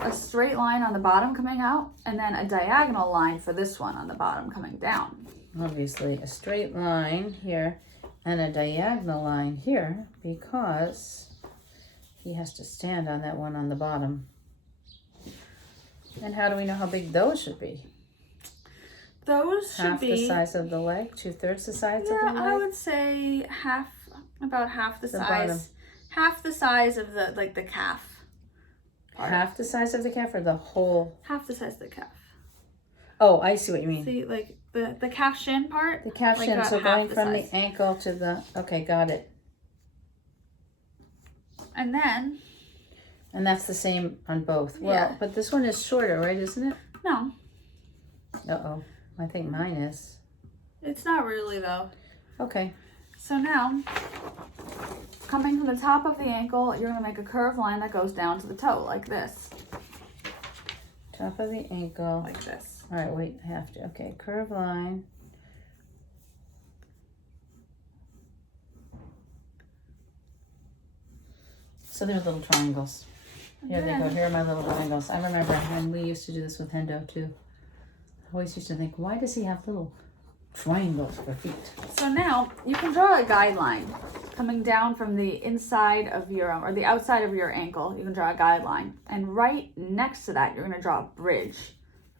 a straight line on the bottom coming out, and then a diagonal line for this one on the bottom coming down. Obviously, a straight line here and a diagonal line here because he has to stand on that one on the bottom. And how do we know how big those should be? Those should Half be the size of the leg, 2/3 the size of the leg. I would say about half the size. bottom. Half the size of the calf. Part. Half the size of the calf or the whole? Half the size of the calf. Oh, I see what you mean. See, like the calf shin part. The calf shin, so half going the from size. the ankle to the, okay, got it. And then. And that's the same on both. Well, Yeah. but this one is shorter, right, isn't it? No, Uh-oh, I think mine is. it's not really though. Okay. So now, coming from the top of the ankle, you're going to make a curved line that goes down to the toe, like this. Top of the ankle. Like this. All right, wait, I have to. Okay, curved line. So they're little triangles. Here they go. Here are my little triangles. I remember when we used to do this with Hendo too. I always used to think, why does he have little triangles for feet? So now, you can draw a guideline coming down from the inside of your, or the outside of your ankle. You can draw a guideline. And right next to that, you're going to draw a bridge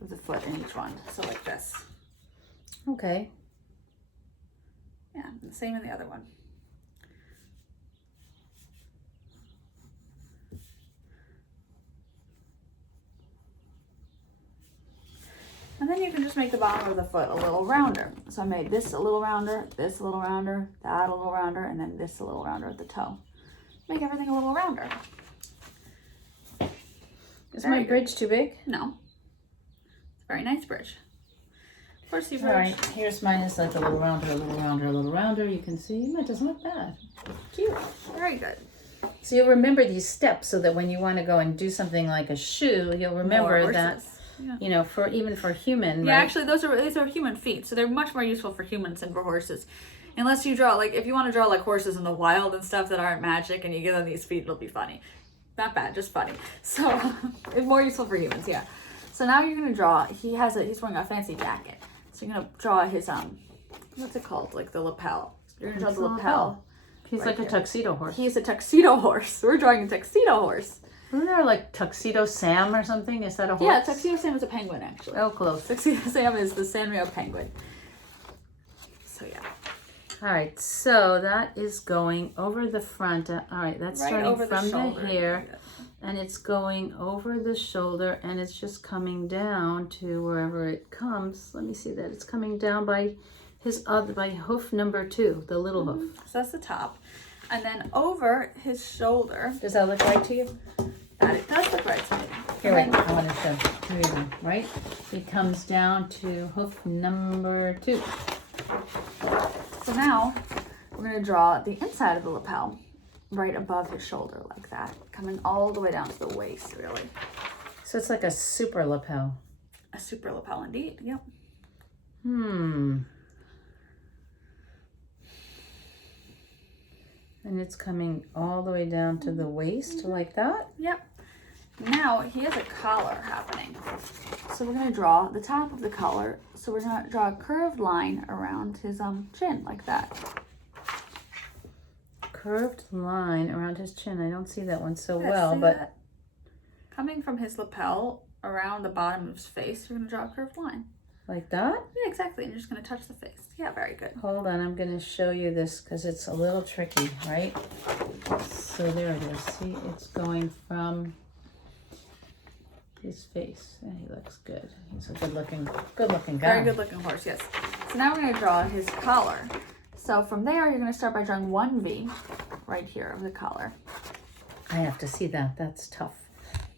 of the foot in each one. So like this. Okay. Yeah, and the same in the other one. And then you can just make the bottom of the foot a little rounder. So I made this a little rounder, this a little rounder, that a little rounder, and then this a little rounder at the toe. Make everything a little rounder. Is my bridge too big? No. It's a very nice bridge. Horsey All bridge. right, here's mine is like a little rounder, a little rounder, a little rounder. You can see it doesn't look bad. Cute. Very good. So you'll remember these steps so that when you want to go and do something like a shoe, you'll remember More that, horses. Yeah. you know, for even for human, Yeah, right? actually, these are human feet, so they're much more useful for humans than for horses. Unless you draw, like, if you want to draw, like, horses in the wild and stuff that aren't magic and you give them these feet, it'll be funny. Not bad, just funny. So, it's more useful for humans, yeah. So now you're going to draw, he's wearing a fancy jacket. So you're going to draw his, what's it called? Like, the lapel. You're going to draw the lapel. He's right like here. a tuxedo horse. He's a tuxedo horse. We're drawing a tuxedo horse. Isn't there like Tuxedo Sam or something? Is that a horse? Yeah, Tuxedo Sam is a penguin, actually. Oh, close. Tuxedo Sam is the Sanrio penguin. So, yeah. All right, so that is going over the front. All right, that's Right starting over the from shoulder. the hair, and it's going over the shoulder, and it's just coming down to wherever it comes. Let me see that. It's coming down by by hoof number 2, the little hoof. So that's the top. And then over his shoulder, Does that look right to you? that it does look right to me. Here, And wait, then- I want to show. Here you go, right? It comes down to hoof number 2. So now we're going to draw the inside of the lapel right above his shoulder like that, coming all the way down to the waist, really. So it's like a super lapel. A super lapel indeed, yep. And it's coming all the way down to the waist like that. Yep. Now he has a collar happening. So we're going to draw the top of the collar. So we're going to draw a curved line around his chin like that. Curved line around his chin. I don't see that one so Yeah, well, see but that? Coming from his lapel around the bottom of his face, you're going to draw a curved line. like that. Yeah, exactly. And you're just going to touch the face. Yeah, very good. Hold on, I'm going to show you this because it's a little tricky, right? So there it is. See, it's going from his face. Yeah, he looks good. He's a good looking guy. Very good looking horse, yes. So now we're going to draw his collar. So from there, you're going to start by drawing one V right here of the collar. I have to see that. That's tough.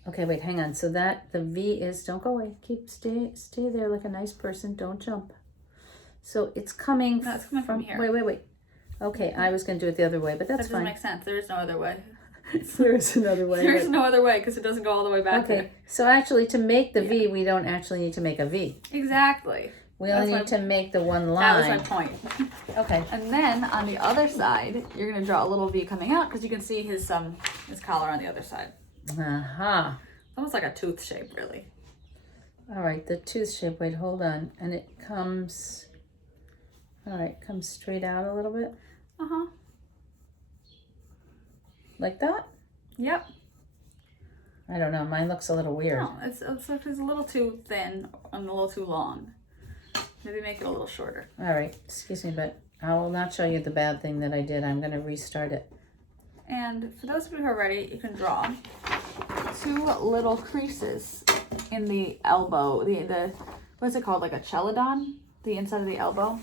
Okay, wait, hang on. So that the V is, don't go away. Stay there like a nice person. Don't jump. So it's coming, No, it's coming from here. Wait. Okay, I was going to do it the other way, but that's That fine. doesn't make sense. There is no other way. There is another way. There is no other way because it doesn't go all the way back Okay, there. so actually to make the V, we don't actually need to make a V. Exactly. We only need to make the one line. That was my point. Okay. And then on the other side, you're going to draw a little V coming out because you can see his collar on the other side. Uh-huh. It's almost like a tooth shape, really. All right, the tooth shape. Wait, hold on. And it comes, all right, comes straight out a little bit. Uh-huh. Like that? Yep. I don't know. Mine looks a little weird. No, it's a little too thin and a little too long. Maybe make it a little shorter. All right, excuse me, but I will not show you the bad thing that I did. I'm going to restart it. And for those of you who are ready, you can draw 2 little creases in the elbow. The what's it called? Like a celadon? The inside of the elbow?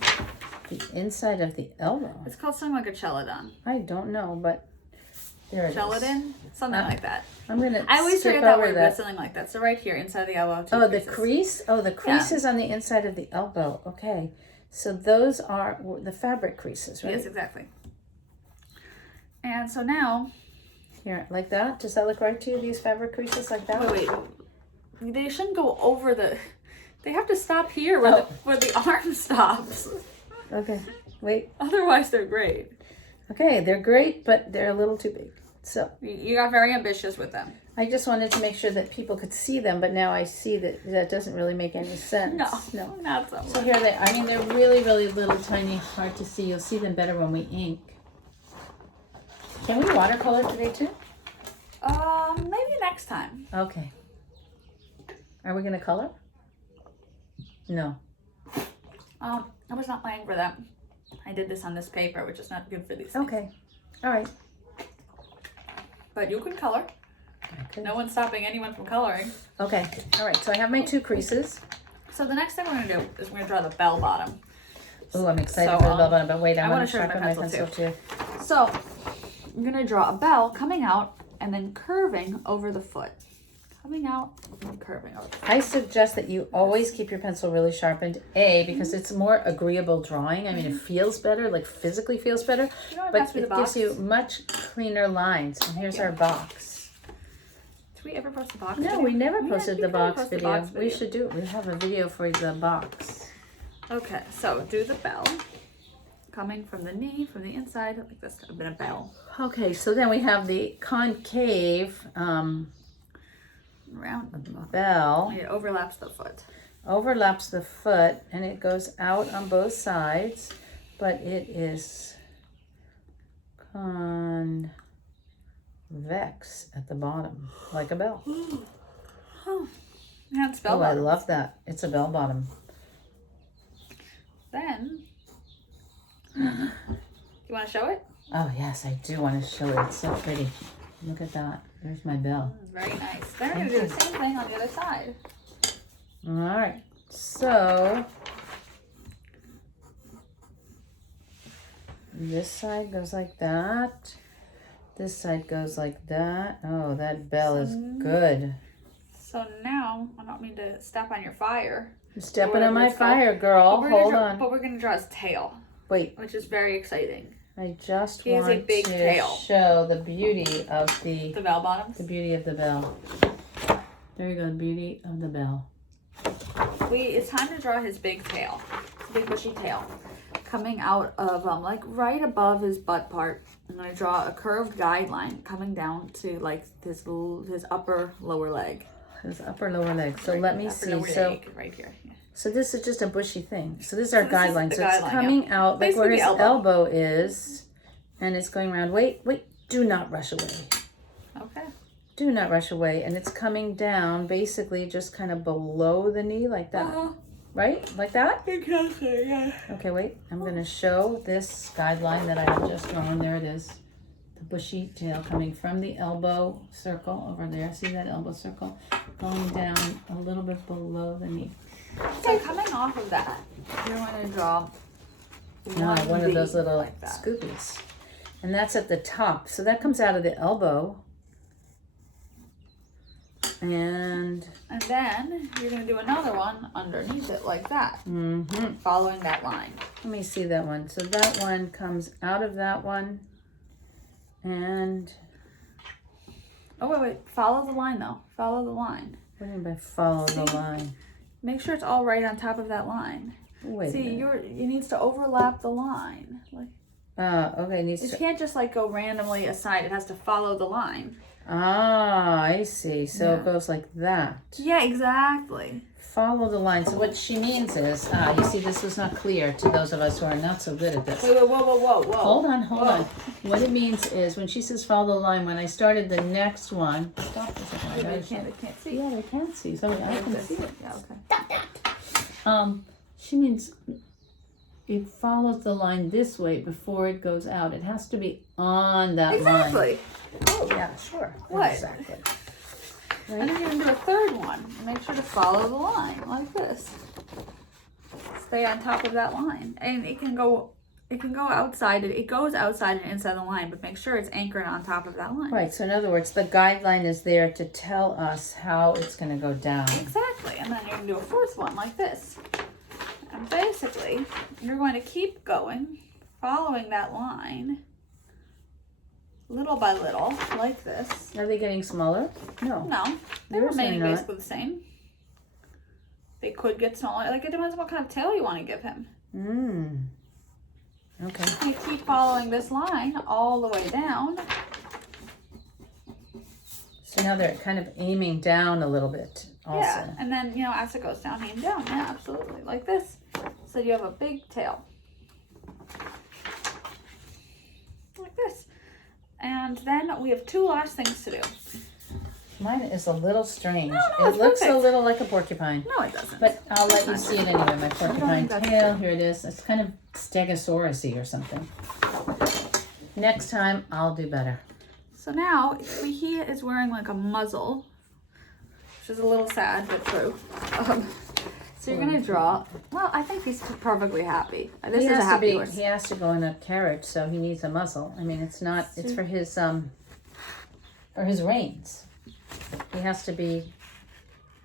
The inside of the elbow? It's called something like a celadon. I don't know, but there it is. Celadon? Something like that. I'm going to I always skip forget that over word, but that. it's something like that. So right here, inside the elbow. 2 Oh, creases. the crease? Oh, the crease Yeah. is on the inside of the elbow. Okay. So those are the fabric creases, right? Yes, exactly. And so now... Here, like that? Does that look right to you, these fabric creases like that? Wait. They shouldn't go over the... They have to stop here where the arm stops. Okay. Wait. Otherwise, they're great. Okay, they're great, but they're a little too big. So You got very ambitious with them. I just wanted to make sure that people could see them, but now I see that that doesn't really make any sense. No, not so much. So here they, I mean, they're really, really little, tiny, hard to see. You'll see them better when we ink. Can we watercolor today too? Maybe next time. Okay. Are we gonna color? No. I was not planning for that. I did this on this paper, which is not good for these things. Okay. All right. But you can color. Okay. No one's stopping anyone from coloring. Okay. All right. So I have my 2 creases. So the next thing we're going to do is we're going to draw the bell bottom. Oh, I'm excited So, for the bell bottom, but wait, I want to show you sharpen my pencil too. So I'm going to draw a bell coming out and then curving over the foot. Coming out and curving over the foot. I suggest that you always keep your pencil really sharpened, because it's more agreeable drawing. I mean, it feels better, like physically feels better, You know what, but pass me the it gives box? you much cleaner lines. And here's our box. Did we ever post the box No, video? we never Yeah, posted we the probably box post the video. box We should do it. We have a video for the box. Okay, so do the bell. Coming from the knee, from the inside, like this, a bit of bell. Okay, so then we have the concave Round. bell. It overlaps the foot. Overlaps the foot, and it goes out on both sides, but it is convex at the bottom, like a bell. Oh, yeah, it's bell Oh, I bottom. love that. It's a bell bottom. Then, you want to show it? Oh, yes, I do want to show it. It's so pretty. Look at that. There's my bell. Very nice. Then we're going to do the same thing on the other side. All right. So this side goes like that. This side goes like that. Oh, that bell is good. So now, I don't mean to step on your fire. You're stepping whatever on my it's called. fire, girl. Hold But on. we're going to draw his tail, Wait, which is very exciting. I just He has want a big to tail. show the beauty of the bell bottoms. beauty of the bell. There you go, the beauty of the bell. It's time to draw his big tail. His big bushy tail. Coming out of, like right above his butt part. I'm going to draw a curved guideline coming down to like his upper lower leg. His upper lower leg. So Right, let me upper see. lower So leg, right here. Yeah. So this is just a bushy thing. So this is our So this is guideline. the So it's guideline, coming out like Basically where his the elbow is, and it's going around. Wait, do not rush away. Okay. Do not rush away. And it's coming down basically just kind of below the knee like that. Right? Like that? Exactly, yeah. Okay, wait. I'm going to show this guideline that I have just drawn. There it is. the bushy tail coming from the elbow circle over there. See that elbow circle? Going down a little bit below the knee. So coming off of that, you're going to draw One of those little like that. scoopies. And that's at the top. So that comes out of the elbow. And then you're going to do another one underneath it like that, following that line. let me see that one. So that one comes out of that one. And Oh, wait. Follow the line, though. Follow the line. what do you mean by follow the line? Make sure it's all right on top of that line. Wait a See, minute. it needs to overlap the line. Like, Okay, needs it to. can't just like go randomly aside. It has to follow the line. Ah, I see. So Yeah. it goes like that. Yeah, exactly. Follow the line. So what she means is, you see, this was not clear to those of us who are not so good at this. Wait, whoa. Hold on. What it means is, when she says follow the line, when I started the next one, stop this a second. They can't see. Yeah, they can't see. So I can see it. Yeah, okay. She means it follows the line this way before it goes out. It has to be on that line. Exactly. Oh, yeah, sure. What? Exactly. And then you're gonna do a third one. Make sure to follow the line like this. Stay on top of that line, and it can go outside. It goes outside and inside the line, but make sure it's anchored on top of that line. Right, so in other words, the guideline is there to tell us how it's going to go down. Exactly, and then you're gonna do a fourth one like this. And basically, you're going to keep going, following that line, little by little, like this. Are they getting smaller? No. No, they're Yours are remaining not. basically the same. They could get smaller. Like, it depends on what kind of tail you want to give him. Okay. You keep following this line all the way down. So now they're kind of aiming down a little bit also. Yeah, and then, as it goes down, aim down. Yeah, absolutely. Like this. So you have a big tail. Like this. And then we have two last things to do. Mine is a little strange. No, it it's looks a perfect. little like a porcupine. No, it doesn't. But I'll let you That's see not it anyway. My porcupine think that's tail. true. Here it is. It's kind of stegosaurus-y or something. Next time, I'll do better. So now he is wearing like a muzzle, which is a little sad but true. So you're gonna draw. Well, I think he's perfectly happy. This is a happy horse. He has to go in a carriage, so he needs a muzzle. I mean, it's not. It's for his reins. He has to be.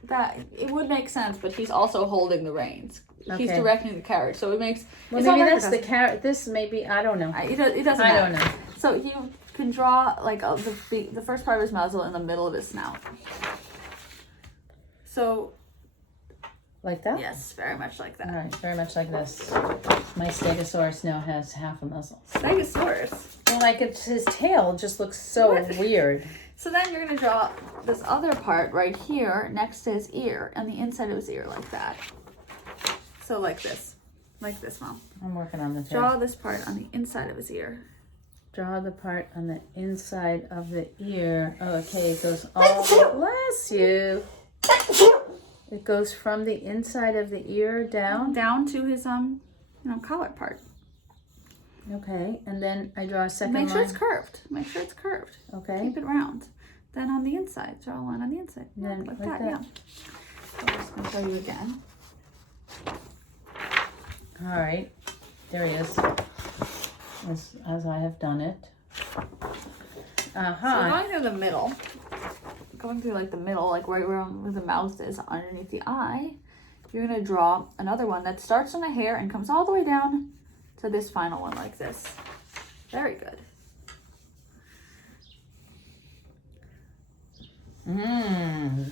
That it would make sense, but he's also holding the reins. He's Okay. directing the carriage, so it makes. Well, it's maybe not like that's the carrot. This maybe I don't know. It doesn't I matter. don't know. So you can draw like the first part of his muzzle in the middle of his snout. So Like that? yes, very much like that. All right, very much like this. My stegosaurus now has half a muzzle. Stegosaurus. Well, like his tail just looks so What? weird. So then you're gonna draw this other part right here next to his ear and the inside of his ear like that. So like this, Mom. I'm working on the tail. Draw this part on the inside of his ear. Draw the part on the inside of the ear. Oh, okay, it goes all. Bless you. It goes from the inside of the ear Down to his collar part. Okay, and then I draw a second Make sure line. it's curved. Make sure it's curved. Okay. Keep it round. Then on the inside, draw a line on the inside. And then like like that, yeah. So I'm just gonna show you again. All right, there it is. As I have done it. So going through the middle, like right where the mouth is underneath the eye, you're gonna draw another one that starts on the hair and comes all the way down to this final one like this. Very good.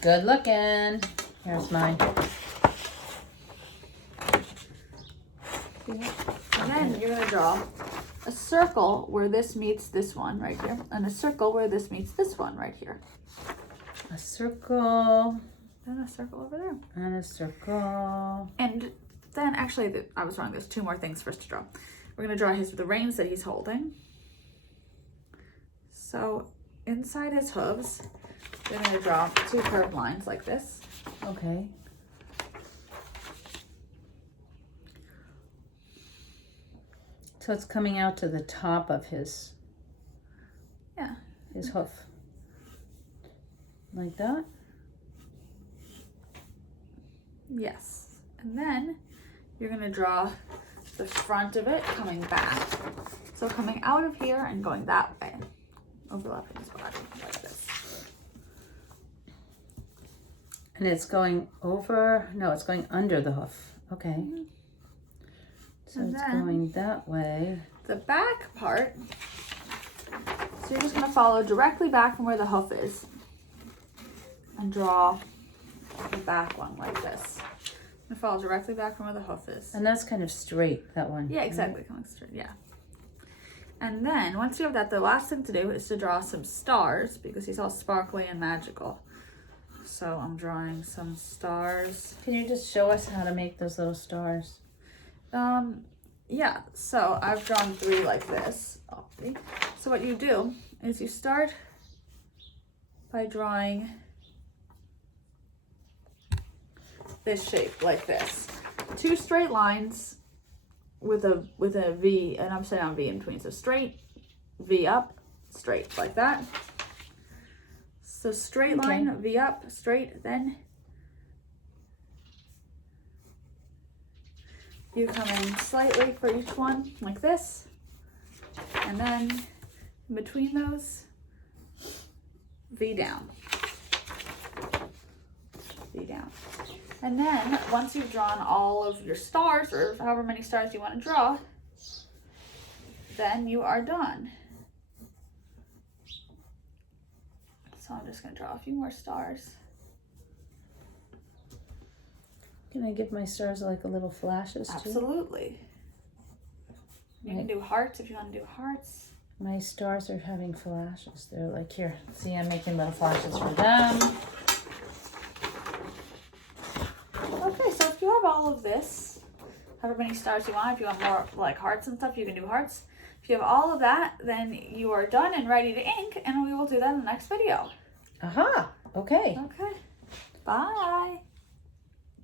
Good looking. Here's mine. And then you're gonna draw a circle where this meets this one right here, and a circle where this meets this one right here. A circle Then a circle over there. and a circle. And then actually, I was wrong. There's two more things for us to draw. We're gonna draw the reins that he's holding. So inside his hooves, we're gonna draw two curved lines like this. Okay. So it's coming out to the top of his his hoof. Like that. Yes. And then you're going to draw the front of it coming back. So coming out of here and going that way. Overlapping his body like this. And it's going over, no, it's going under the hoof. Okay. So And it's then going that way. the back part, so you're just going to follow directly back from where the hoof is and draw the back one like this. And follow directly back from where the hoof is. And that's kind of straight, that one. Yeah, exactly. Coming straight, yeah. And then once you have that, the last thing to do is to draw some stars because he's all sparkly and magical. So I'm drawing some stars. Can you just show us how to make those little stars? Yeah, so I've drawn 3 like this. So what you do is you start by drawing this shape like this. 2 straight lines with a V, an upside down V in between. So straight, V up, straight, like that. So straight line, V up, straight, then you come in slightly for each one, like this. And then in between those, V down. V down. And then once you've drawn all of your stars, or however many stars you want to draw, then you are done. So I'm just going to draw a few more stars. Can I give my stars like a little flashes too? Absolutely. You can do hearts if you want to do hearts. My stars are having flashes. They're like, here, see, I'm making little flashes for them. Okay, so if you have all of this, however many stars you want, if you want more like hearts and stuff, you can do hearts. If you have all of that, then you are done and ready to ink, and we will do that in the next video. Aha, okay. Okay, bye.